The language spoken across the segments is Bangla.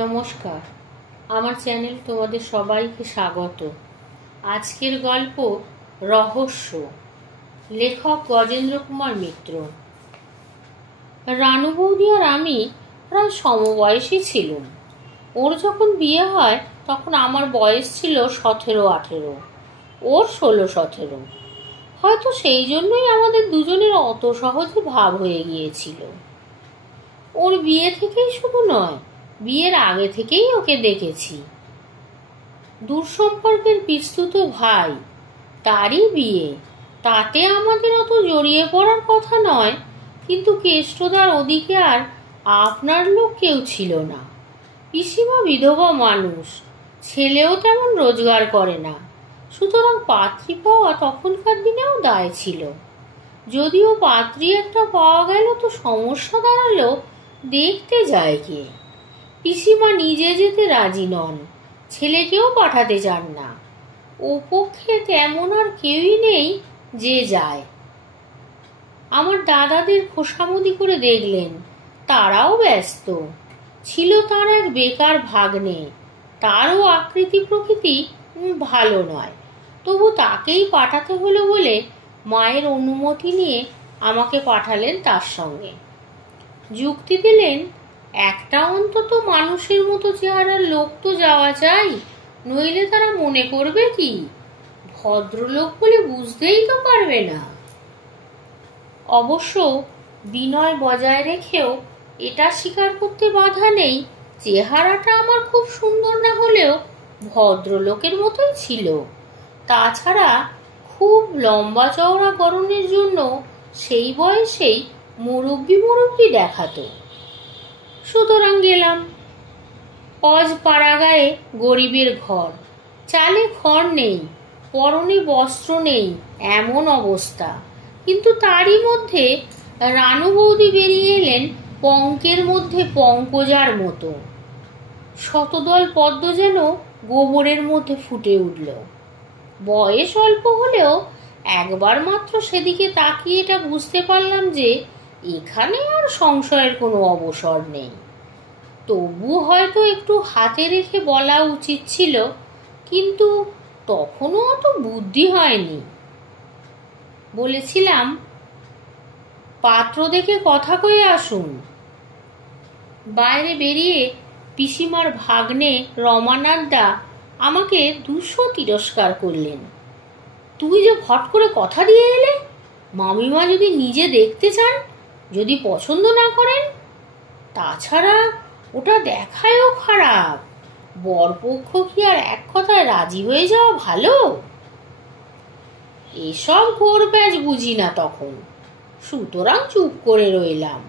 নমস্কার, আমার চ্যানেল তোমাদের সবাইকে স্বাগত। আজকের গল্প রহস্য, লেখক গজেন্দ্র কুমার মিত্র। রানু বৌদি আর আমি প্রায় সমবয়সী ছিলাম। ওর যখন বিয়ে হয় তখন আমার বয়স ছিল 17-18, ওর 16-17। হয়তো সেই জন্যই আমাদের দুজনের অত সহজে ভাব হয়ে গিয়েছিল। ওর বিয়ে থেকেই শুধু নয়, বিয়ের আগে থেকেই ওকে দেখেছি। দূর সম্পর্কের পিস্তুত ভাই, তারই বিয়ে, তাতে আমাদের অত জড়িয়ে পড়ার কথা নয়, কিন্তু কেষ্টদার ওদিকে আর আপনার লোক কেউ ছিল না। পিসিমা বিধবা মানুষ, ছেলেও তেমন রোজগার করে না, সুতরাং পাত্রী পাওয়া তখনকার দিনেও দায় ছিল। যদিও পাত্রী একটা পাওয়া গেল তো সমস্যা দাঁড়ালো দেখতে যায় কে। পিসিমা নিজে যেতে রাজি নন, ছেলেকেও পাঠাতে চান না। ও পক্ষে তেমন আর কেউই নেই যে যায়। আমার দাদাদের খোসামদি করে দেখলেন, তারাও ব্যস্ত। ছিল তার এক বেকার ভাগ্নে, তারও আকৃতি প্রকৃতি ভালো নয়, তবু তাকেই পাঠাতে হলো বলে মায়ের অনুমতি নিয়ে আমাকে পাঠালেন তার সঙ্গে। যুক্তি দিলেন, একটা অন্তত মানুষের মতো চেহারার লোক তো যাওয়া চাই, নইলে তারা মনে করবে কি, ভদ্রলোক বলে বুঝতেই তো পারবে না। অবশ্য বিনয় বজায় রেখেও এটা স্বীকার করতে বাধা নেই, চেহারাটা আমার খুব সুন্দর না হলেও ভদ্রলোকের মতোই ছিল। তাছাড়া খুব লম্বা চওড়া গড়নের জন্য সেই বয়সেই মুরব্বি দেখাতো। সুতরাং গেলাম। অজ পাড়াগায়ে গরিবের ঘর, চালে খড় নেই, পরনে বস্ত্র নেই, এমন অবস্থা। কিন্তু তারই মধ্যে রানু বৌদি বেরিয়ে এলেন পঙ্কের মধ্যে পঙ্কজার মতো। শতদল পদ্ম যেন গোবরের মধ্যে ফুটে উঠল। বয়স অল্প হলেও একবার মাত্র সেদিকে তাকিয়ে এটা বুঝতে পারলাম যে এখানে আর সংশয়ের কোনো অবসর নেই। তবু হয়তো একটু হাতে রেখে বলা উচিত ছিল, কিন্তু তখনও অত বুদ্ধি হয়নি। বলেছিলাম, পাত্র দেখে কথা কয়ে আসুন। বাইরে বেরিয়ে পিসিমার ভাগ্নে রমানাথদা আমাকে 200 তিরস্কার করলেন। তুই যে ফট করে কথা দিয়ে এলে, মামিমা যদি নিজে দেখতে চান, যদি পছন্দ না করেন। তাছাড়া ওটা দেখায়ও খারাপ, বরপক্ষ কি আর এক কথায় রাজি হয়ে যাওয়া ভালো? এসব ঘোরপ্যাচ বুঝি না তখন, সুতরাং চুপ করে রইলাম।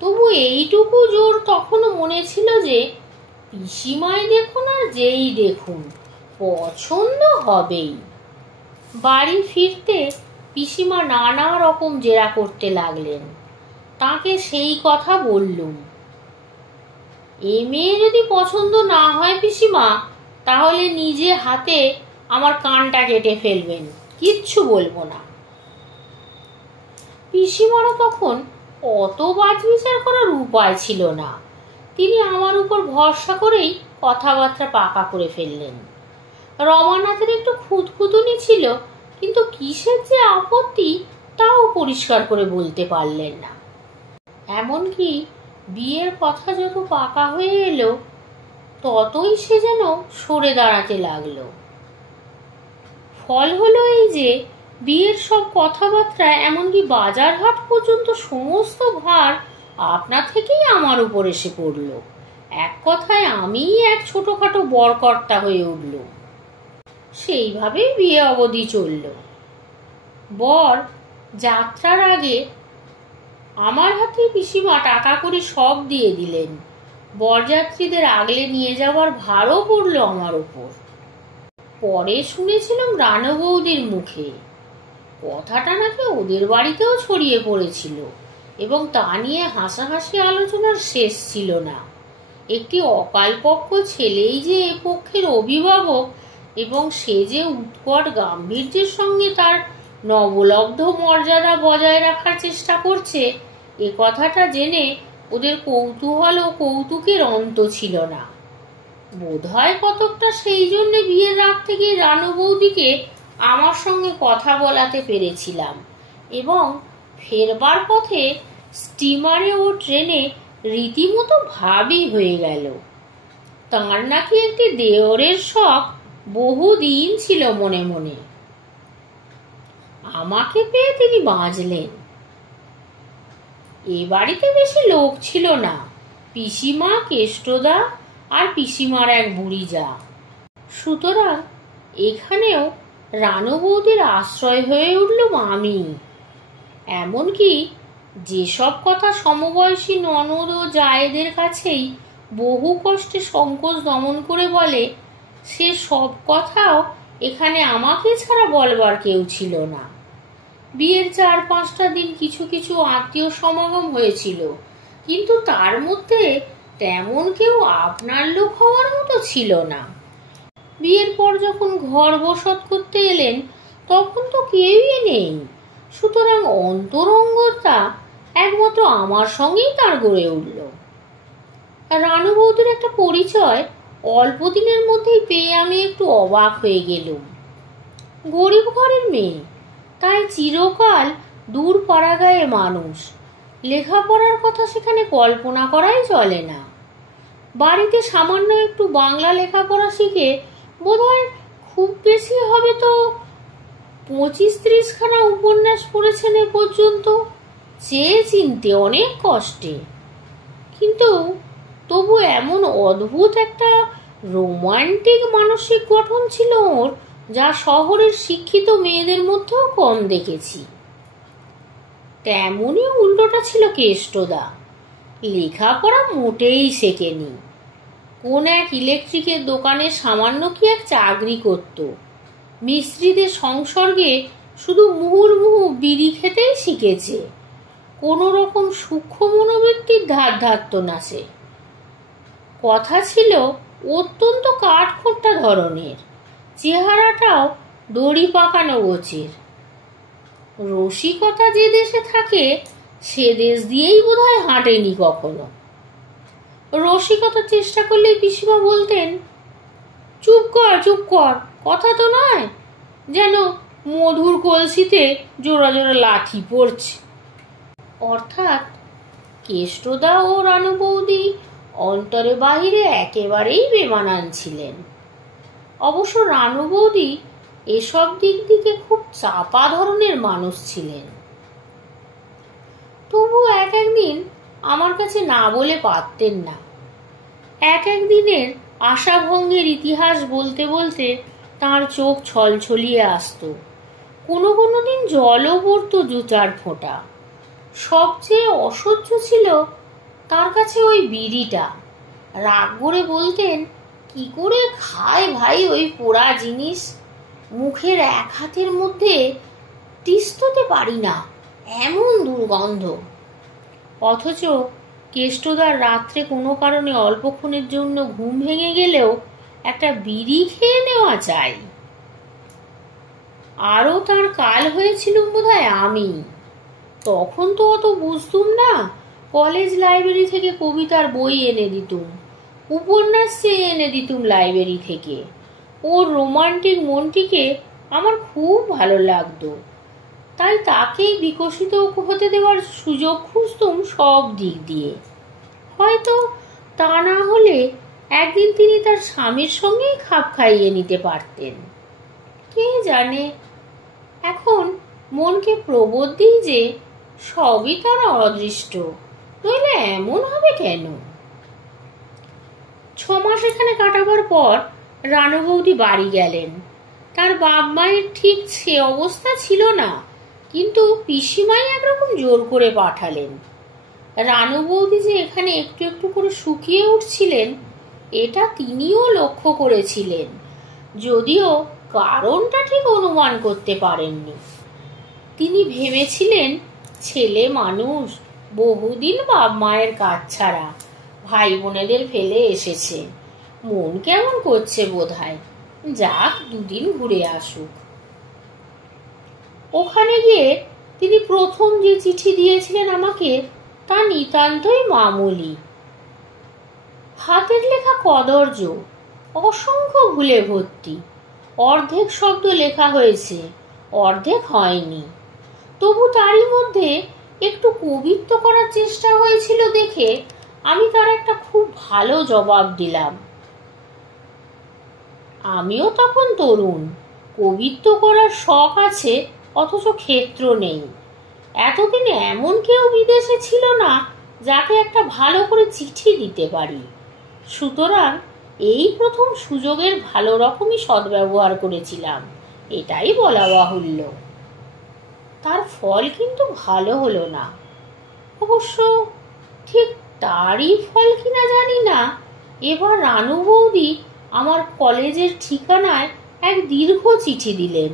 তবু এইটুকু জোর তখনও মনে ছিল যে পিসিমায় দেখুন আর যেই দেখুন, পছন্দ হবেই। বাড়ি ফিরতে পিসিমা নানা রকম জেরা করতে লাগলেন। তাকে সেই কথা বললুম, এ মেয়ে যদি পছন্দ না হয় পিসিমা, তাহলে নিজে হাতে আমার কানটা কেটে ফেলবেন, কিচ্ছু বলবো না। পিসিমারও তখন অত বাছবিচার করার উপায় ছিল না। তিনি আমার উপর ভরসা করেই কথাবার্তা পাকা করে ফেললেন। রমানাথের একটু খুঁতখুঁতুনি ছিল, কিন্তু কিসের যে আপত্তি তাও পরিষ্কার করে বলতে পারলেন না। এমনকি বিয়ের কথা যত পাকা হয়ে এলো, ততই সে যেন সরে দাঁড়াতে লাগলো। ফল হলো এই যে বিয়ের সব কথাবার্তা, এমনকি বাজার হাট পর্যন্ত সমস্ত ভার আপনা থেকেই আমার উপর এসে পড়ল। এক কথায় আমিই এক ছোটখাটো বরকর্তা হয়ে উঠল। সেইভাবেই বিয়ে অবধি চলল। বর যাত্রার আগে আমার হাতে পিসিমা টাকা করে সব দিয়ে দিলেন। বরযাত্রীদের আগলে নিয়ে যাওয়ার ভারও পড়ল আমার উপর। পরে শুনেছিলাম রানু বৌদির মুখে, কথাটা নাকি ওদের বাড়িতেও ছড়িয়ে পড়েছিল, এবং তা নিয়ে হাসাহাসি আলোচনার শেষ ছিল না। একটি অকালপক্ষ ছেলেই যে এ পক্ষের অভিভাবক, এবং সে যে উৎকট গাম্ভীর্যের সঙ্গে তার নবলব্ধ মর্যাদা বজায় রাখার চেষ্টা করছে, এ কথাটা জেনে ওদের কৌতূহল ও কৌতুকের অন্ত ছিল না। বোধহয় কতকটা সেই জন্যে বিয়ের রাত থেকে রানু বৌদিকে আমার সঙ্গে কথা বলাতে পেরেছিলাম এবং ফেরবার পথে স্টিমারে ও ট্রেনে রীতিমতো ভাবই হয়ে গেল। তাঁর নাকি একটি দেওরের শখ বহুদিন ছিল মনে মনে। আমাকে পেয়ে তিনি বাঁচলেন। এ বাড়িতে বেশি লোক ছিল না, পিসিমা, কেষ্টদা আর পিসিমার এক বুড়ি যা। সুতরাং এখানেও রানু বৌদির আশ্রয় হয়ে উঠলুম আমি। এমনকি যেসব কথা সমবয়সী ননদ ও জায়েদের কাছেই বহু কষ্টে সংকোচ দমন করে বলে, সে সব কথাও এখানে আমাকে ছাড়া বলবার কেউ ছিল না। বিয়ের 4-5টা দিন কিছু কিছু আত্মীয় সমাগম হয়েছিল, কিন্তু তার মধ্যে তেমন কেউ আপনার লোক হওয়ার মতো ছিল না। বিয়ের পর যখন ঘর বসত করতে এলেন তখন তো কেউই নেই। সুতরাং অন্তরঙ্গতা একমাত্র আমার সঙ্গেই তার গড়ে উঠল। রানু বৌদির একটা পরিচয় অল্প দিনের মধ্যেই পেয়ে আমি একটু অবাক হয়ে গেলুম। গরিব ঘরের মেয়ে, তাই চিরকাল দূর পাড়াগাঁয়ে মানুষ। লেখাপড়ার কথা সেখানে কল্পনা করাই চলে না। বাড়িতে সামান্য একটু বাংলা লেখাপড়া শিখে বোধহয় খুব বেশি হবে তো 25-30খানা উপন্যাস পড়েছেন এ পর্যন্ত, চেয়ে চিনতে অনেক কষ্টে। কিন্তু তবু এমন অদ্ভুত একটা রোমান্টিক মানসিক গঠন ছিল ওর, যা শহরের শিক্ষিত মেয়েদের মধ্যেও কম দেখেছি। তেমনই উল্টোটা ছিল কেষ্টদা। লেখাপড়া মোটেই শেখেনি। কোন এক ইলেকট্রিকের দোকানে সামান্য কি এক চাকরি করত। মিস্ত্রিদের সংসর্গে শুধু মুহুর্মুহু বিড়ি খেতেই শিখেছে। কোনো রকম সূক্ষ্ম মনোবৃত্তির ধার ধারত না সে। কথা ছিল অত্যন্ত কাঠখোট্টা ধরনের, চেহারাটাও দড়ি পাকানো গোছের। রসিকতা যে দেশে থাকে সে দেশ দিয়েই বোধহয় হাঁটেনি কখনো। রসিকতার চেষ্টা করলেই পিসিমা বলতেন, চুপ কর চুপ কর, কথা তো নয়, যেন মধুর কলসিতে জোড়া জোড়া লাঠি পড়ছে। অর্থাৎ কেষ্টদা ও রানু বৌদি অন্তরে বাহিরে একেবারেই বেমানান ছিলেন। অবশ্য রানু বৌদি এসব দিক থেকে খুব চাপা ধরনের মানুষ ছিলেন। তবু এক একদিন আমার কাছে না বলে পারতেন না। এক একদিনের আশাভঙ্গের ইতিহাস বলতে বলতে তাঁর চোখ ছলছলিয়ে আসত। কোনো কোনো দিন জলও পড়তো 2-4 ফোঁটা। সবচেয়ে অসহ্য ছিল তার কাছে ওই বিড়িটা। রাগ করে বলতেন, কি করে খায় ভাই ওই পোড়া জিনিস, মুখের এক হাতের মধ্যে তিস্ততে পারি না, এমন দুর্গন্ধ। অথচ কেষ্টদার রাত্রে কোনো কারণে অল্পক্ষণের জন্য ঘুম ভেঙে গেলেও একটা বিড়ি খেয়ে নেওয়া চাই। আরও তার কাল হয়েছিল বোধহয় আমি। তখন তো অত বুঝতুম না। কলেজ লাইব্রেরি থেকে কবিতার বই এনে দিতুম, উপন্যাস চেয়ে এনে দিতুম লাইব্রেরি থেকে। ওর রোমান্টিক মনটিকে আমার খুব ভালো লাগতো, তাই তাকেই বিকশিত হতে দেওয়ার সুযোগ খুঁজতুম সব দিক দিয়ে। হয়তো তা না হলে একদিন তিনি তার স্বামীর সঙ্গেই খাপ খাইয়ে নিতে পারতেন। কে জানে, এখন মনকে প্রবোধ দিই যে সবই তার অদৃষ্ট, নইলে এমন হবে কেন। 6 মাস এখানে কাটাবার পর রানু বৌদি বাড়ি গেলেন। তার বাপ মায়ের ঠিক সে অবস্থা ছিল না, কিন্তু পিসিমাই একরকম জোর করে পাঠালেন। রানু বৌদি যে এখানে একটু একটু করে শুকিয়ে উঠছিলেন এটা তিনিও লক্ষ্য করেছিলেন, যদিও কারণটা ঠিক অনুমান করতে পারেননি। তিনি ভেবেছিলেন ছেলে মানুষ, বহুদিন বাপ মায়ের কাছ ছাড়া, ভাই বোনেদের ফেলে এসেছে, মন কেমন করছে বোধহয়, যাক 2 দিন ঘুরে আসুক। ওখানে গিয়ে তিনি প্রথম যে চিঠি দিয়েছিলেন আমাকে তা নিতান্তই মামুলি, হাতের লেখা কদর্য, অসংখ্য ভুলে ভর্তি। অর্ধেক শব্দ লেখা হয়েছে, অর্ধেক হয়নি। তবু তারই মধ্যে একটু কবিত্ব করার চেষ্টা হয়েছিল দেখে আমি তার একটা খুব ভালো জবাব দিলাম। আমিও তখন তরুণ, কবিত্ব করার শখ আছে, অথচ ক্ষেত্র নেই। এতদিন এমন কেউ বিদেশে ছিল না যাকে একটা ভালো করে চিঠি দিতে পারি। সুতরাং এই প্রথম সুযোগের ভালো রকমই সদ্ব্যবহার করেছিলাম, এটাই বলা বাহুল্য। তার ফল কিন্তু ভালো হলো না। অবশ্য ঠিক তারই ফল কিনা জানি না, এবার রানু বৌদি আমার কলেজের ঠিকানায় এক দীর্ঘ চিঠি দিলেন,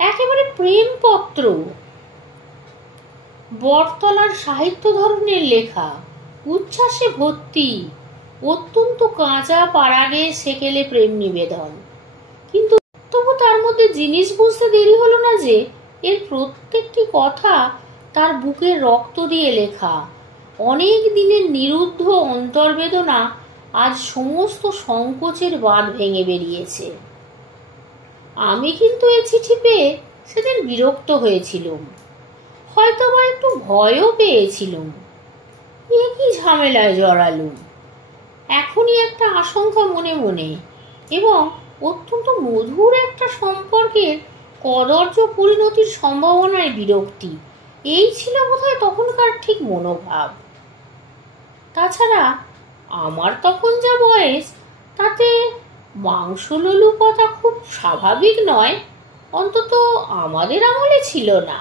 একেবারে প্রেমপত্র। বটতলার সাহিত্য ধরনের লেখা, উচ্ছ্বাসে ভর্তি, অত্যন্ত কাঁচা পাড়াগে সেকেলে প্রেম নিবেদন। কিন্তু তবু তার মধ্যে জিনিস বুঝতে দেরি হলো না যে এর প্রত্যেকটি কথা তার বুকের রক্ত দিয়ে লেখা। অনেক দিনের নিরুদ্ধ অন্তর্বেদনা আজ সমস্ত সংকোচের বাঁধ ভেঙে বেরিয়েছে। আমি কিন্তু এ চিঠি পেয়ে সেদিন বিরক্ত হয়েছিলাম, হয়তো বা একটু ভয়ও পেয়েছিলাম। এ কি ঝামেলায় জড়ালুম, এখনই একটা আশঙ্কা মনে মনে, এবং অত্যন্ত মধুর একটা সম্পর্কের কদর্য পরিণতির সম্ভাবনায় বিরক্তি, এই ছিল বোধহয় তখনকার ঠিক মনোভাব। তাছাড়া আমার তখন যা বয়স, তাতে মাংসলোলুপতা খুব স্বাভাবিক নয়, অন্তত আমাদের আমলে ছিল না।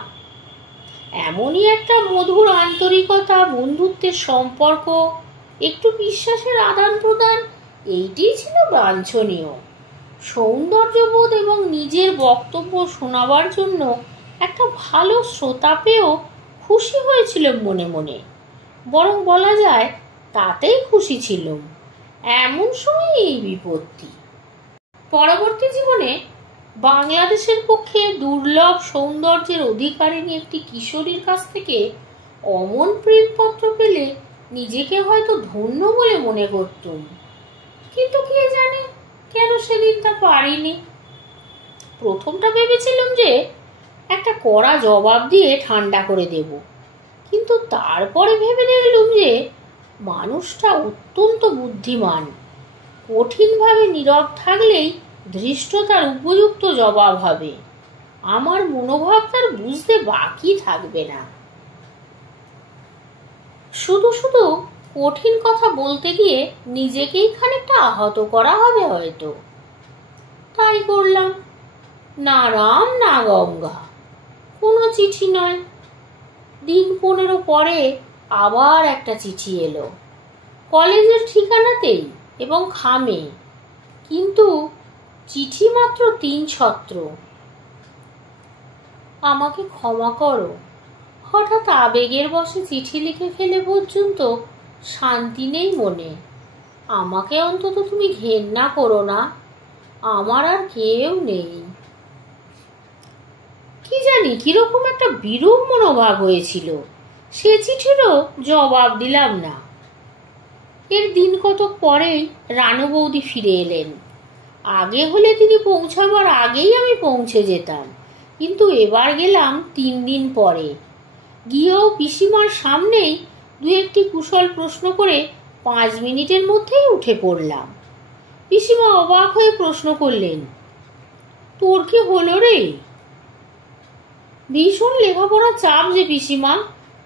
এমনই একটা মধুর আন্তরিকতা, বন্ধুত্বের সম্পর্ক, একটু বিশ্বাসের আদান প্রদান, এইটি ছিল বাঞ্ছনীয়। সৌন্দর্যবোধ এবং নিজের বক্তব্য শোনাবার জন্য একটা ভালো শ্রোতা পেয়েও খুশি হয়েছিলাম মনে মনে, বরং বলা যায় তাতেই খুশি ছিলাম। এমন সময় এই বিপত্তি। পরবর্তী জীবনে বাংলাদেশের পক্ষে দুর্লভ সৌন্দর্যের অধিকারিণী একটি কিশোরীর কাছ থেকে অমন প্রেমপত্র পেলে নিজেকে হয়তো ধন্য বলে মনে করতুম, কিন্তু কে জানে কেন সেদিন তা পারিনি। প্রথমটা ভেবেছিলাম যে একটা কড়া জবাব দিয়ে ঠান্ডা করে দেব, কিন্তু তারপরে ভেবে দেখলুম যে মানুষটা অত্যন্ত বুদ্ধিমান, কঠিনভাবে নীরব থাকলেই ধৃষ্টতার উপযুক্ত জবাব হবে, আমার মনোভাব তার বুঝতে বাকি থাকবে না। শুধু শুধু কঠিন কথা বলতে গিয়ে নিজেকেই খানিকটা আহত করা হবে হয়তো। তাই করলাম, না রাম না গঙ্গা, কোনো চিঠি নয়। দিন 15 পরে আবার একটা চিঠি এলো, কলেজের ঠিকানাতেই এবং খামে, কিন্তু চিঠি মাত্র 3 ছত্র। আমাকে ক্ষমা করো, হঠাৎ আবেগের বশে চিঠি লিখে ফেলে পর্যন্ত শান্তি নেই মনে। আমাকে অন্তত তুমি ঘেন্না করো না, আমার আর কেউ নেই। কি জানি কিরকম একটা বিরূপ মনোভাব হয়েছিল, সে চিঠিরও জবাব দিলাম না। এর দিন কতক পরেই রানু বৌদি ফিরে এলেন। আগে হলে তিনি পৌঁছাবার আগেই আমি পৌঁছে যেতাম, কিন্তু এবার গেলাম 3 দিন পরে। গিয়েও পিসিমার সামনেই 2-1টি কুশল প্রশ্ন করে 5 মিনিটের মধ্যেই উঠে পড়লাম। পিসিমা অবাক হয়ে প্রশ্ন করলেন, তোর কি হলো রে? ভীষণ লেখাপড়া চাপ যে পিসিমা,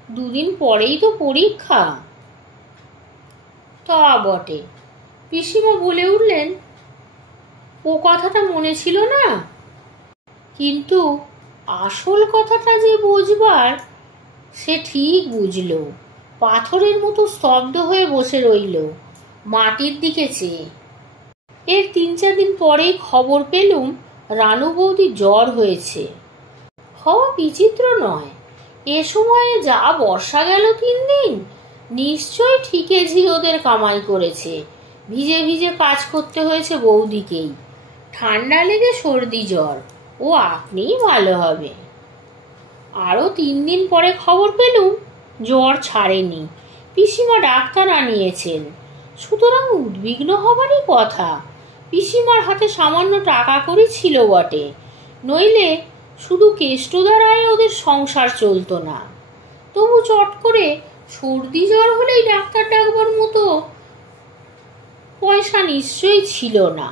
2 দিন পরেই তো পরীক্ষা। তা বটে, পিসিমা বলে উঠলেন, ও কথাটা মনে ছিল না, কিন্তু আসল কথাটা যে বুঝবার সে ঠিক বুঝল। পাথরের মতো স্তব্ধ হয়ে বসে রইল, মাটির দিকে চেয়ে। এর 3-4 দিন পরেই খবর পেলুম রানু বৌদি জ্বর হয়েছে। হওয়া বিচিত্র নয়, এ সময়ে যা বর্ষা গেল 3 দিন, নিশ্চয় ঠিকে ঝি ওদের কামাই করেছে। ভিজে ভিজে কাজ করতে হয়েছে বৌদিকেই। ঠান্ডা লেগে সর্দি জ্বর, ও আপনিই ভালো হবে। আরো 3 দিন পরে খবর পেলুম জ্বর ছাড়েনি, পিসিমা ডাক্তার আনিয়েছেন। সুতরাং উদ্বিগ্ন হবারই কথা, পিসিমার হাতে সামান্য টাকা কড়ি ছিল বটে, নইলে শুধু কেষ্টদার আয়ে ওদের সংসার চলতো না। তবু চট করে সর্দি জ্বর হলেই ডাক্তার ডাকবার মতো পয়সা নিশ্চয়ই ছিল না।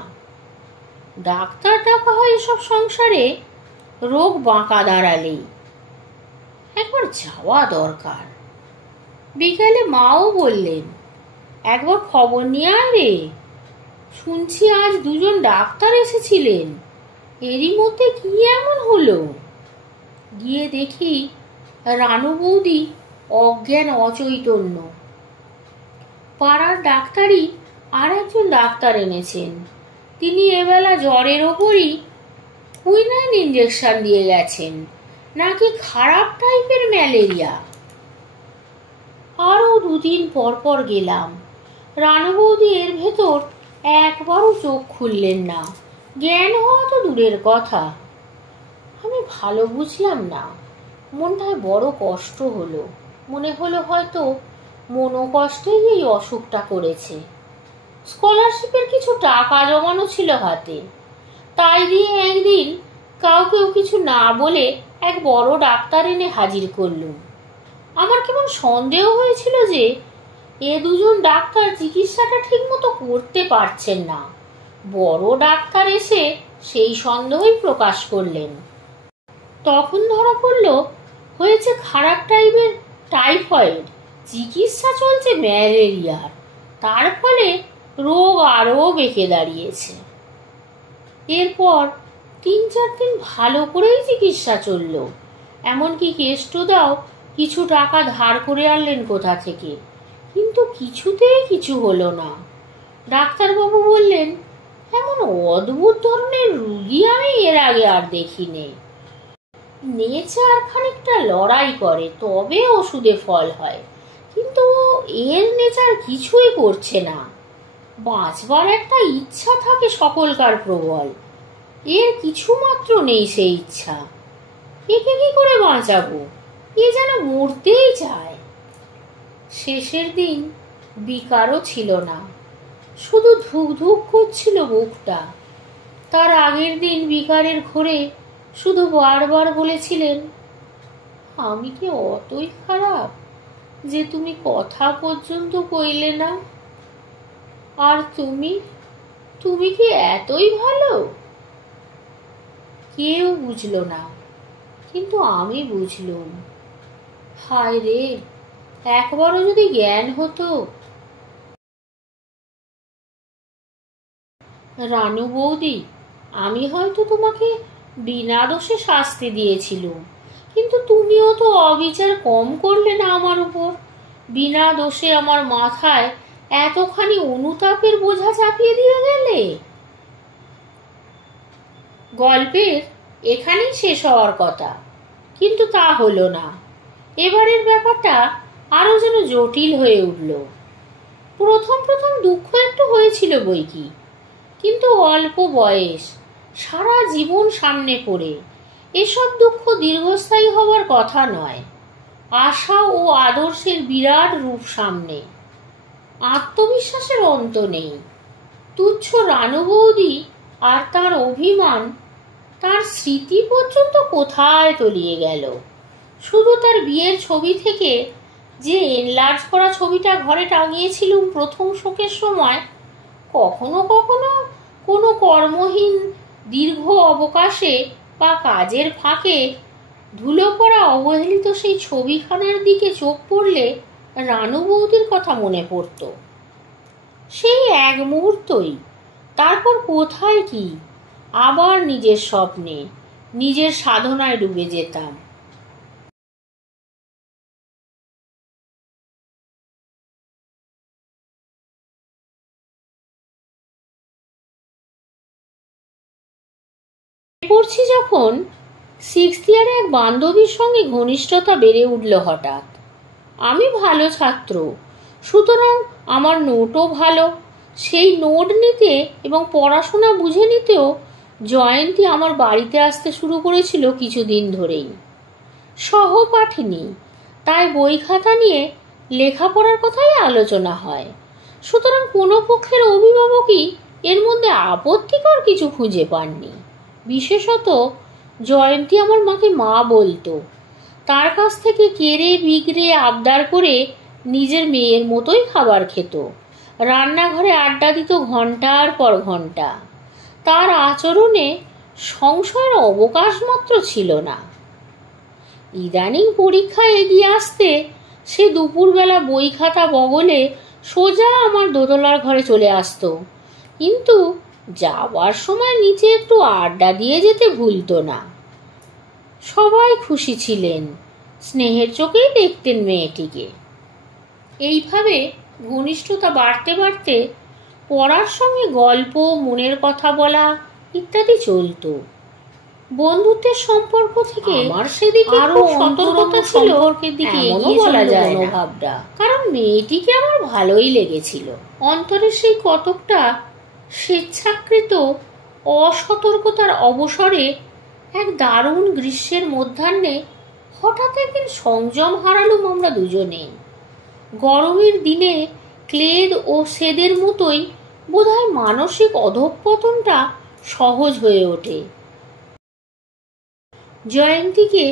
ডাক্তার ডাকা হয় এসব সংসারে রোগ বাঁকা দাঁড়ালেই। একবার যাওয়া দরকার। বিকালে মাও বললেন, একবার খবর নিয়ে আয় রে, শুনছি আজ দুজন ডাক্তার এসেছিলেন, এরই মধ্যে কি এমন হলো? গিয়ে দেখি রানু বৌদি অজ্ঞান অচৈতন্য। পাড়ার ডাক্তারই আর একজন ডাক্তার এনেছেন। তিনি এবেলা জ্বরের ওপরই কুইনাইন ইঞ্জেকশন দিয়ে গেছেন, নাকি খারাপ টাইপের ম্যালেরিয়া। আরও দুদিন পর পর গেলাম। রানু বৌদি এর ভেতর একবারও চোখ খুললেন না, জ্ঞান হওয়া তো দূরের কথা। আমি ভালো বুঝলাম না, মনটায় বড় কষ্ট হলো। মনে হলো হয়তো মনোকষ্টেই এই অসুখটা করেছে। স্কলারশিপের কিছু টাকা জমানো ছিল হাতে, তাই দিয়ে একদিন কাউকেও কিছু না বলে এক বড় ডাক্তার এনে হাজির করলুম। আমার কেমন সন্দেহ হয়েছিল যে এ দুজন ডাক্তার চিকিৎসাটা ঠিক মতো করতে পারছেন না। বড় ডাক্তার এসে সেই সন্দেহই প্রকাশ করলেন। তখন ধরা পড়ল হয়েছে খারাপ টাইপের টাইফয়েড, চিকিৎসা চলছে ম্যালেরিয়ার। তার ফলে রোগ আরও বেঁকে দাঁড়িয়েছে। এরপর 3-4 দিন ভালো করেই চিকিৎসা চলল। এমনকি কেষ্টদাও কিছু টাকা ধার করে আনলেন কোথা থেকে, কিন্তু কিছুতেই কিছু হলো না। ডাক্তারবাবু বললেন, এমন অদ্ভুত ধরনের রুগী আমি এর আগে আর দেখিনি। নেচার খানিকটা লড়াই করে, তবে ওষুধে ফল হয়, কিন্তু এর নেচার কিছুই করছে না। বাঁচবার একটা ইচ্ছা থাকে সকলকার প্রবল, এর কিছু মাত্র নেই সেই ইচ্ছা। একে কি করে বাঁচাবো? এ যেন মরতেই চায়। শেষের দিন বিকারও ছিল না, শুধু ধুক ধুক করছিল বুকটা। তার আগের দিন বিকারের ঘরে শুধু বারবার বলেছিলেন, আমি কি অতই খারাপ যে তুমি কথা পর্যন্ত কইলে না? আর তুমি তুমি কি এতই ভালো? কেউ বুঝল না, কিন্তু আমি বুঝলুম। হায় রে, একবারও যদি জ্ঞান হতো। রানু বৌদি, আমি হয়তো তোমাকে বিনা দোষে শাস্তি দিয়েছিলুম, কিন্তু তুমিও তো অবিচার কম করলে না আমার উপর। বিনা দোষে আমার মাথায় এতখানি অনুতাপের বোঝা চাপিয়ে দিয়ে গেলে। গল্পের এখানেই শেষ হওয়ার কথা, কিন্তু তা হলো না। এবারের ব্যাপারটা আরো যেন জটিল হয়ে উঠল। প্রথম প্রথম দুঃখ একটু হয়েছিল বইকি, কিন্তু অল্প বয়স, সারা জীবন সামনে পড়ে, এসব দুঃখ দীর্ঘস্থায়ী হবার কথা নয়। আশা ও আদর্শের বিরাট রূপ সামনে, আত্মবিশ্বাসের অন্ত নেই। তুচ্ছ রানু বৌদি আর তার অভিমান, তার স্মৃতি পর্যন্ত কোথায় তলিয়ে গেল। শুধু তার বিয়ের ছবি থেকে যে এনলার্জ করা ছবিটা ঘরে টাঙিয়েছিলুম প্রথম শোকের সময়, কখনো কখনো কোনো কর্মহীন দীর্ঘ অবকাশে বা কাজের ফাঁকে ধুলো পড়া অবহেলিত সেই ছবিখানার দিকে চোখ পড়লে রানু বৌদির কথা মনে পড়ত। সেই এক মুহূর্তই, তারপর কোথায় কি, আবার নিজের স্বপ্নে, নিজের সাধনায় ডুবে যেতাম। পড়ছি যখন, 6th ইয়ারে এক বান্ধবীর সঙ্গে ঘনিষ্ঠতা বেড়ে উঠল হঠাৎ। আমি ভালো ছাত্র, সুতরাং আমার নোটও ভালো। সেই নোট নিতে এবং পড়াশোনা বুঝে নিতেও জয়ন্তী আমার বাড়িতে আসতে শুরু করেছিল কিছুদিন ধরেই। সহপাঠিনী, তাই বই খাতা নিয়ে লেখাপড়ার কথাই আলোচনা হয়। সুতরাং কোনো পক্ষের অভিভাবকই এর মধ্যে আপত্তিকর কিছু খুঁজে পাননি। বিশেষত জয়ন্তী আমার মাকে মা বলতো, তার কাছ থেকে কেড়ে বিগড়ে আবদার করে নিজের মেয়ের মতোই খাবার খেত, রান্নাঘরে আড্ডা দিত ঘন্টার পর ঘন্টা। তার আচরণে সংশয়ের অবকাশ মাত্র ছিল না। ইদানিং পরীক্ষা এগিয়ে আসতে সে দুপুরবেলা বই খাতা বগলে সোজা আমার দোতলার ঘরে চলে আসতো, কিন্তু যাবার সময় নিচে একটু আড্ডা দিয়ে যেতে ভুলতো না। সবাই খুশি ছিলেন, স্নেহের চোখেই দেখতেন মেয়েটিকে। এইভাবে ঘনিষ্ঠতা বাড়তে বাড়তে পড়ার সঙ্গে গল্প, মনের কথা বলা ইত্যাদি চলতো। বন্ধুত্বের সম্পর্ক থেকে আমার সেদিকে আরো সতর্কতা ছিল, সম্পর্কের দিকে এগিয়ে বলা যায় মনোভাবটা, কারণ মেয়েটিকে আমার ভালোই লেগেছিল। অন্তরের সেই কতকটা স্বেচ্ছাকৃত অসতর্কতার অবসরে এক দারুণ গ্রীষ্মের মধ্যাহ্নে হঠাৎ একদিন সংযম হারালুম আমরা দুজনেই। গরমের দিনে ক্লেদ ও সেদের মতোই বোধহয় মানসিক অধঃপতনটা সহজ হয়ে ওঠে। জয়ন্তীকে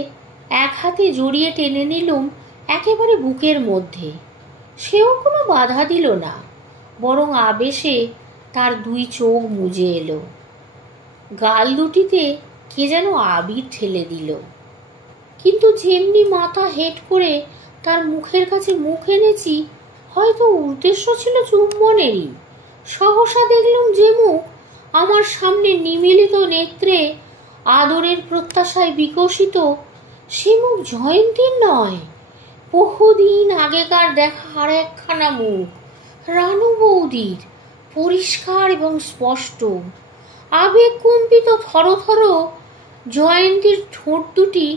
এক হাতে জড়িয়ে টেনে নিলুম একেবারে বুকের মধ্যে। সেও কোনো বাধা দিল না, বরং আবেশে তার দুই চোখ মুজে এলো। গাল দুটিতে কে যেন আবির ঠেলে দিল, কিন্তু যেমনি মাথা হেঁট করে তার মুখের কাছে মুখ এনেছি, হয়তো উদ্দেশ্য ছিল চুম্বনেরই, সহসা দেখলুম যে মুখ আমার সামনে নিমিলিত নেত্রে আদরের প্রত্যাশায় বিকশিত, সে মুখ জয়ন্তীর নয়, বহুদিন আগেকার দেখা আর একখানা মুখ, রানু বৌদির, পরিষ্কার এবং স্পষ্ট। আবেগ কম্পিত থরথর জয়ন্তীর ঠোঁট দুটি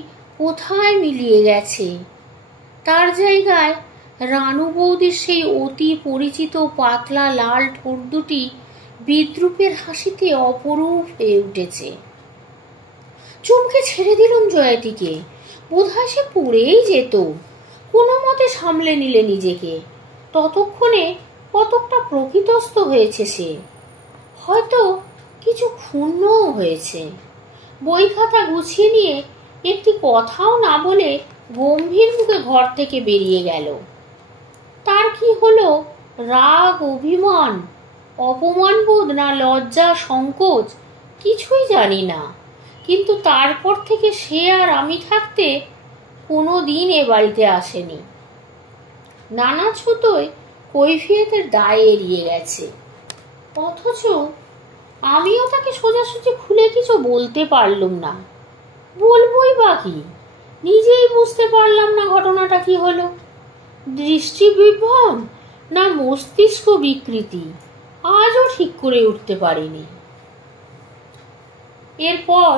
কোথায় মিলিয়ে গেছে। তার জায়গায় রানু বৌদির সেই অতি পরিচিত পাতলা লাল ঠোঁট দুটি বিদ্রুপের হাসিতে অপরূপ হয়ে উঠেছে। চমকে ছেড়ে দিলুম জয়াতিকে, বোধহয় সে পড়েই যেত। কোনো মতে সামলে নিলে নিজেকে। ততক্ষণে কতকটা প্রকৃতস্থ হয়েছে সে, হয়তো কিছু ক্ষুণ্ণও হয়েছে। বই খাতা গুছিয়ে নিয়ে একটি কথাও না বলে গম্ভীর মুখে ঘর থেকে বেরিয়ে গেল। তার কি হলো, রাগ, অভিমান, অপমানবোধ না লজ্জা, সংকোচ, কিছুই জানি না, কিন্তু তারপর থেকে সে আর আমি থাকতে কোনো দিন এ বাড়িতে আসেনি। নানা ছুতোয় কৈফিয়তের দায় এড়িয়ে গেছে, অথচ আমিও তাকে সোজাসুজি খুলে কিছু বলতে পারলুম না। বলবই বা কি, নিজেই বুঝতে পারলাম না ঘটনাটা কি হলো। দৃষ্টি বিভ্রম না মস্তিষ্ক বিকৃতি, আজও ঠিক করে উঠতে পারিনি। এরপর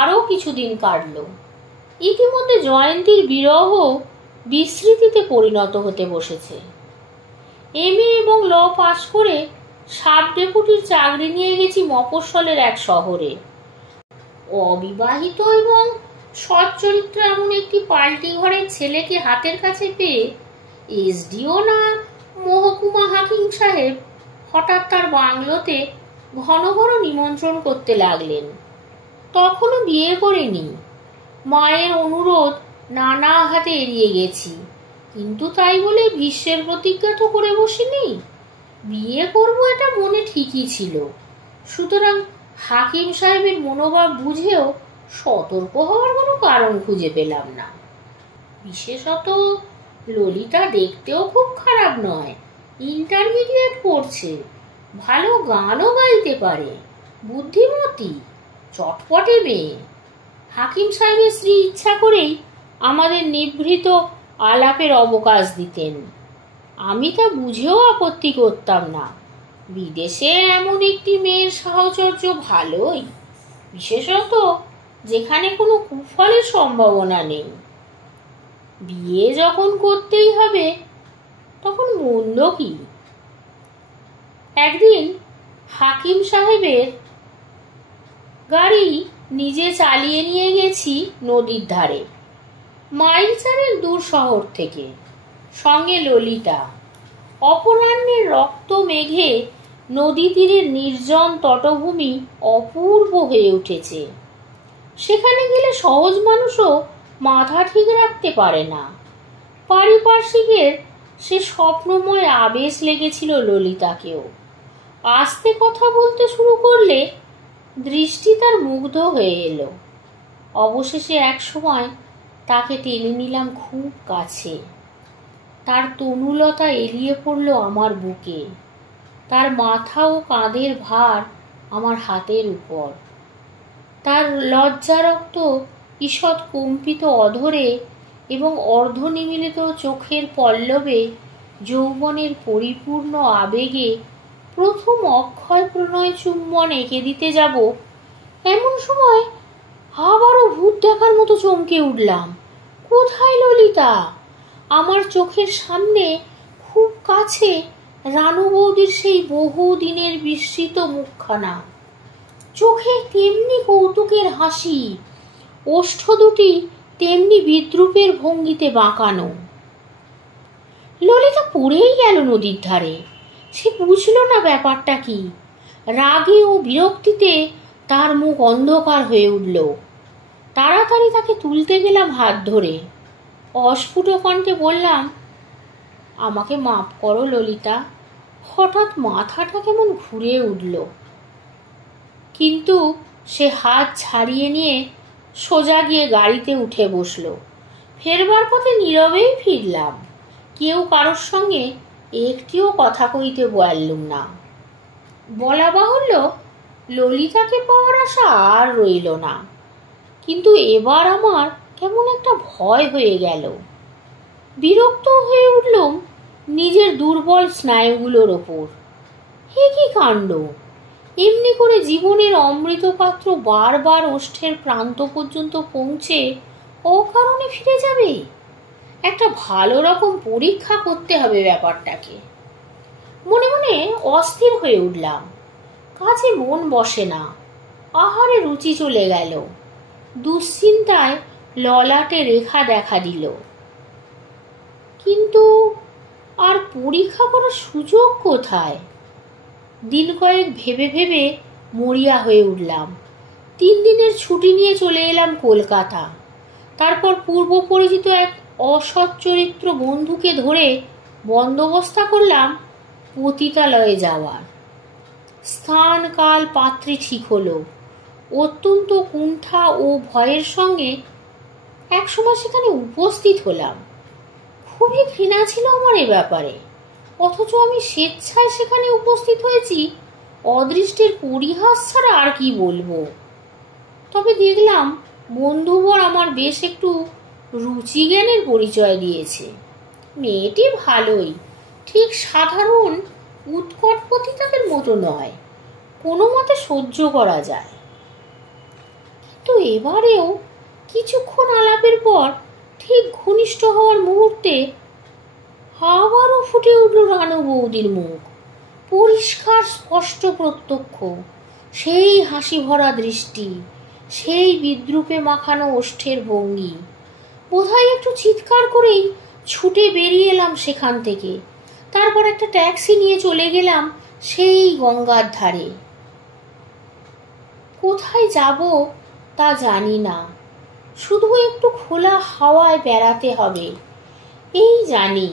আরো কিছুদিন কাটল। ইতিমধ্যে জয়ন্তীর বিরহ বিস্মৃতিতে পরিণত হতে বসেছে। এমএ এবং ল পাশ করে সাব ডেপুটির চাকরি নিয়ে গেছি মফস্বলের এক শহরে। অবিবাহিত এবং সচ্চরিত্র এমন একটি পাল্টি ঘরের ছেলেকে হাতের কাছে পেয়ে এসডিও না মহকুমা হাকিম সাহেব হঠাৎ তার বাংলোতে ঘন ঘন নিমন্ত্রণ করতে লাগলেন। তখনও বিয়ে করিনি, মায়ের অনুরোধ নানা হাতে এড়িয়ে গেছি, কিন্তু তাই বলে ভীষ্মের প্রতিজ্ঞা তো করে বসিনি। বিয়ে করব এটা মনে ঠিকই ছিল, সুতরাং হাকিম সাহেবের মনোভাব বুঝেও সতর্ক হওয়ার কোনো কারণ খুঁজে পেলাম না। বিশেষত ললিতা দেখতেও খুব খারাপ নয়, ইন্টারমিডিয়েট পড়ছে, ভালো গানও গাইতে পারে, বুদ্ধিমতী, চটপটে মেয়ে। হাকিম সাহেবের স্ত্রী ইচ্ছা করেই আমাদের নিভৃত আলাপের অবকাশ দিতেন। আমি তা বুঝেও আপত্তি করতাম না। বিদেশে এমন একটি মেয়ের সাহচর্য ভালোই, বিশেষত যেখানে কোনো কুফলের সম্ভাবনা নেই। বিয়ে যখন করতেই হবে তখন মন্দ কি। একদিন হাকিম সাহেবের গাড়ি নিজে চালিয়ে নিয়ে গেছি নদীর ধারে, মাইল চারেক দূর শহর থেকে, সঙ্গে ললিতা। অপরাহ্নের রক্ত মেঘে নদী তীরের নির্জন তটভূমি অপূর্ব হয়ে উঠেছে। সেখানে গেলে সহজ মানুষও মাথা ঠিক রাখতে পারে না। পারিপার্শ্বিকের সে স্বপ্নময় আবেশ লেগেছিল ললিতাকেও। আস্তে কথা বলতে শুরু করলে দৃষ্টি তার মুগ্ধ হয়ে এলো। অবশেষে এক সময় তাকে টেনে নিলাম খুব কাছে। তার তনুলতা এলিয়ে পড়ল আমার বুকে। তার মাথা ও কাঁধের ভার আমার হাতের উপর। তার লজ্জারক্ত ঈষৎ কম্পিত অধরে এবং অর্ধনিমীলিত চোখের পল্লবে যৌবনের পরিপূর্ণ আবেগে প্রথম অক্ষয় প্রণয় চুম্বন এঁকে দিতে যাব, এমন সময় আবারও ভূত দেখার মতো চমকে উঠলাম। কোথায় ললিতা? আমার চোখের সামনে খুব কাছে রানু বৌদির সেই বহু দিনের বিস্মৃত মুখখানা। চোখে তেমনি কৌতুকের হাসি, ওষ্ঠ দুটি তেমনি বিদ্রুপের ভঙ্গিতে বাঁকানো। ললিতা পড়েই গেল নদীর ধারে। সে বুঝল না ব্যাপারটা কি। রাগে ও বিরক্তিতে তার মুখ অন্ধকার হয়ে উঠল। তাড়াতাড়ি তাকে তুলতে গেলাম হাত ধরে। অস্ফুট কণ্ঠে বললাম, আমাকে মাপ করো ললিতা। হঠাৎ মাথাটা কেমন ঘুরে উঠল। কিন্তু সে হাত ছাড়িয়ে নিয়ে সোজা গিয়ে গাড়িতে উঠে বসল। ফেরবার পথে নীরবেই ফিরলাম। কেউ কারোর সঙ্গে একটিও কথা কইতে বললুম না। বলা বাহুল্য, ললিতাকে পাওয়ার আশা আর রইল না। কিন্তু এবার আমার কেমন একটা ভয় হয়ে গেল। বিরক্ত হয়ে উঠলুম নিজের দুর্বল স্নায়ুগুলোর ওপর। হে কি কাণ্ড! এমনি করে জীবনের অমৃত পাত্র বারবার ওষ্ঠের প্রান্ত পর্যন্ত পৌঁছে অকারণে ফিরে যাবে। একটা ভালো রকম পরীক্ষা করতে হবে ব্যাপারটাকে। মনে মনে অস্থির হয়ে উঠলাম। কাজে মন বসে না। আহারে রুচি চলে গেল। দুশ্চিন্তায় ললাটে রেখা দেখা দিল। কিন্তু আর পরীক্ষা করার সুযোগ কোথায়? দিন কয়েক ভেবে ভেবে মরিয়া হয়ে উঠলাম। 3 দিনের ছুটি নিয়ে চলে এলাম কলকাতা। তারপর পূর্ব পরিচিত এক অসৎ চরিত্র বন্ধুকে ধরে বন্দোবস্ত করলাম পতিতালয়ে যাওয়ার। স্থান কাল পাত্রী ঠিক হলো। অত্যন্ত কুণ্ঠা ও ভয়ের সঙ্গে একসময় সেখানে উপস্থিত হলাম। খুবই ঘৃণা ছিল আমার এ ব্যাপারে, অথচ আমি স্বেচ্ছায় সেখানে উপস্থিত হয়েছি। অদৃষ্টের পরিহাস ছাড়া আর কি বলবো। তবে দেখলাম বন্ধুবর আমার বেশ একটু রুচি জ্ঞানের পরিচয় দিয়েছে। মেয়েটি ভালোই, ঠিক সাধারণ উৎকট পতিতাদের মতো নয়, কোনো মতে সহ্য করা যায়। কিন্তু এবারেও কিছুক্ষণ আলাপের পর ঠিক ঘনিষ্ঠ হওয়ার মুহূর্তে আবারও ফুটে উঠল রানু বৌদির মুখ। পরিষ্কার স্পষ্ট প্রত্যক্ষ সেই হাসি ভরা দৃষ্টি, সেই বিদ্রুপে মাখানো ওষ্ঠের ভঙ্গি। বোধহয় একটু চিৎকার করেই ছুটে বেরিয়ে এলাম সেখান থেকে। তারপর একটা ট্যাক্সি নিয়ে চলে গেলাম সেই গঙ্গার ধারে। কোথায় যাব তা জানি না, শুধু একটু খোলা হাওয়ায় বেড়াতে হবে এই জানি।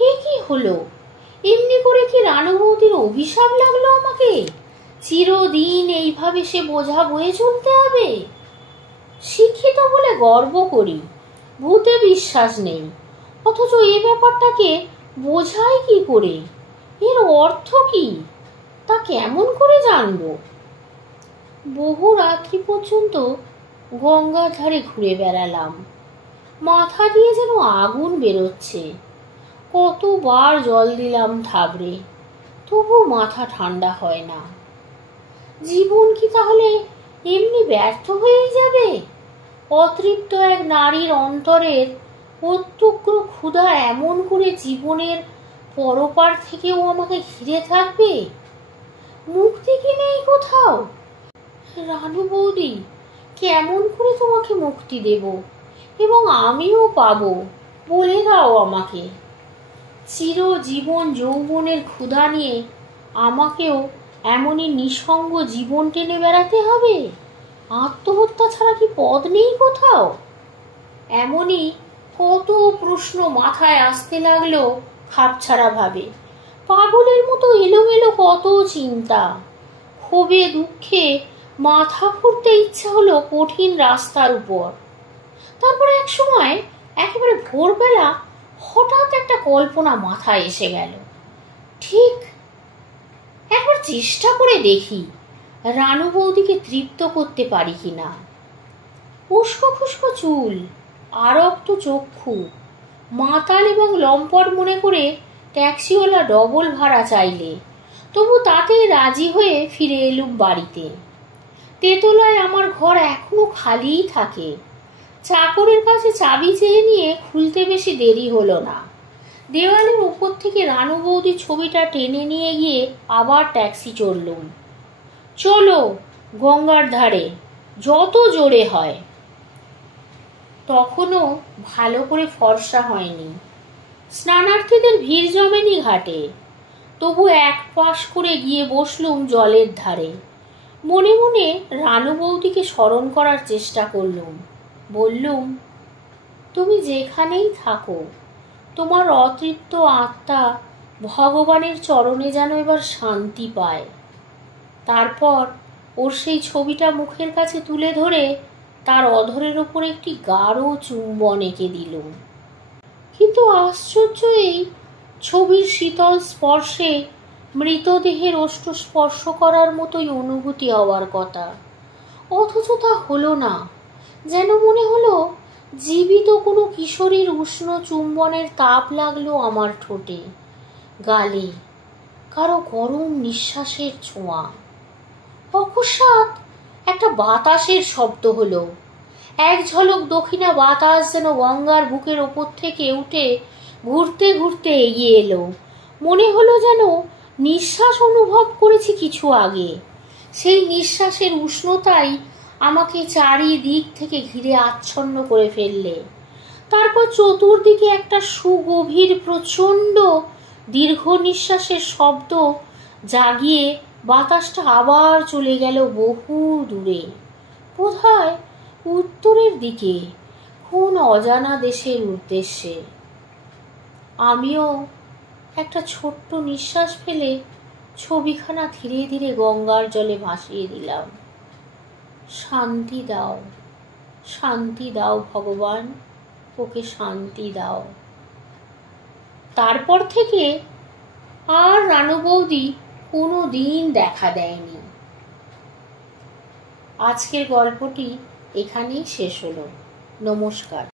এ কি হলো? এমনি করে কি রানু বৌদির অভিশাপ লাগলো আমাকে? চিরদিন এইভাবে সে বোঝা বয়ে চলতে হবে? শিক্ষিত বলে গর্ব করি, ভূতে বিশ্বাস নেই, অথচ এই ব্যাপারটাকে বোঝাই কি করে? এর অর্থ কি তা কেমন করে জানবো? বহু রাত্রি পর্যন্ত গঙ্গার ধারে ঘুরে বেড়ালাম। মাথা দিয়ে যেন আগুন বেরোচ্ছে। কতবার জল দিলাম থাবড়ে, তবু মাথা ঠান্ডা হয় না। জীবন কি তাহলে এমনি ব্যর্থ হয়েই যাবে? অতৃপ্ত এক নারীর অন্তরের অত্যুগ্র ক্ষুধা এমন করে জীবনের পরপার থেকেও আমাকে ঘিরে থাকবে? মুক্তি কি নেই কোথাও? রানু বৌদি, কেমন করে তোমাকে মুক্তি দেব এবং আমিও পাবো, বলে দাও আমাকে। চিরজীবন যৌবনের ক্ষুধা নিয়ে আমাকেও এমনই নিঃসঙ্গ জীবন টেনে বেড়াতে হবে? আত্মহত্যা ছাড়া কি পথ নেই কোথাও? এমনই কত প্রশ্ন মাথায় আসতে লাগলো খাপছাড়া ভাবে। পাগলের মতো এলোমেলো কত চিন্তা। ক্ষোভে দুঃখে মাথা ঘুরতে ইচ্ছা হলো কঠিন রাস্তার উপর। তারপরে এক সময় একেবারে ভোরবেলা হঠাৎ একটা কল্পনা মাথায় এসে গেল। ঠিক একবার চেষ্টা করে দেখি রানু বৌদিকে তৃপ্ত করতে পারি কিনা। উস্কো খুস্কো চুল, আরক্ত চক্ষু, মাতাল এবং লম্পট মনে করে ট্যাক্সিওয়ালা ডবল ভাড়া চাইলে তবু তাতে রাজি হয়ে ফিরে এলুম বাড়িতে। তেতলায় আমার ঘর এখনো খালিই থাকে। চাকরের কাছে চাবি চেয়ে নিয়ে খুলতে বেশি দেরি হলো না। দেওয়ালের উপর থেকে রানু বৌদির ছবিটা টেনে নিয়ে গিয়ে আবার ট্যাক্সি চড়লুম। চলো গঙ্গার ধারে, যত জোরে হয়। তখনও ভালো করে ফর্সা হয়নি, স্নানার্থীদের ভিড় জমেনি ঘাটে। তবু এক পাশ করে গিয়ে বসলুম জলের ধারে। মনে মনে রানু বৌদিকে স্মরণ করার চেষ্টা করলুম। বললুম, তুমি যেখানেই থাকো, তোমার অতৃপ্ত আত্মা ভগবানের চরণে যেন এবার শান্তি পায়। তারপর ওর সেই ছবিটা মুখের কাছে তুলে ধরে তার অধরের ওপর একটি গাঢ় চুম্বন এঁকে দিলুম। কিন্তু আশ্চর্য, এই ছবির শীতল স্পর্শে মৃতদেহের ওষ্ঠ স্পর্শ করার মতোই অনুভূতি হওয়ার কথা, অথচ তা হলো না। যেন মনে হলো জীবিত কোনো কিশোরীর উষ্ণ চুম্বনের তাপ লাগলো আমার ঠোঁটে, গালে, কারো গরম নিঃশ্বাসের ছোঁয়া। অকস্মাৎ একটা বাতাসের শব্দ হলো। এক ঝলক দক্ষিণা বাতাস যেন গঙ্গার বুকের ওপর থেকে উঠে ঘুরতে ঘুরতে এগিয়ে এলো। মনে হলো যেন নিঃশ্বাস অনুভব করেছি কিছু আগে। সেই নিঃশ্বাসের উষ্ণতাই আমাকে চারিদিক থেকে ঘিরে আচ্ছন্ন করে ফেললে। তারপর চতুর্দিকে একটা সুগভীর প্রচণ্ড দীর্ঘ নিঃশ্বাসের শব্দ জাগিয়ে বাতাসটা আবার চলে গেল বহু দূরে, বোধহয় উত্তরের দিকে, কোন অজানা দেশের উদ্দেশ্যে। আমিও একটা ছোট্ট নিঃশ্বাস ফেলে ছবিখানা ধীরে ধীরে গঙ্গার জলে ভাসিয়ে দিলাম। শান্তি দাও, শান্তি দাও ভগবান, ওকে শান্তি দাও। তারপর থেকে আর রানু বৌদি কোনো দিন দেখা দেয়নি। আজকের গল্পটি এখানেই শেষ হলো। নমস্কার।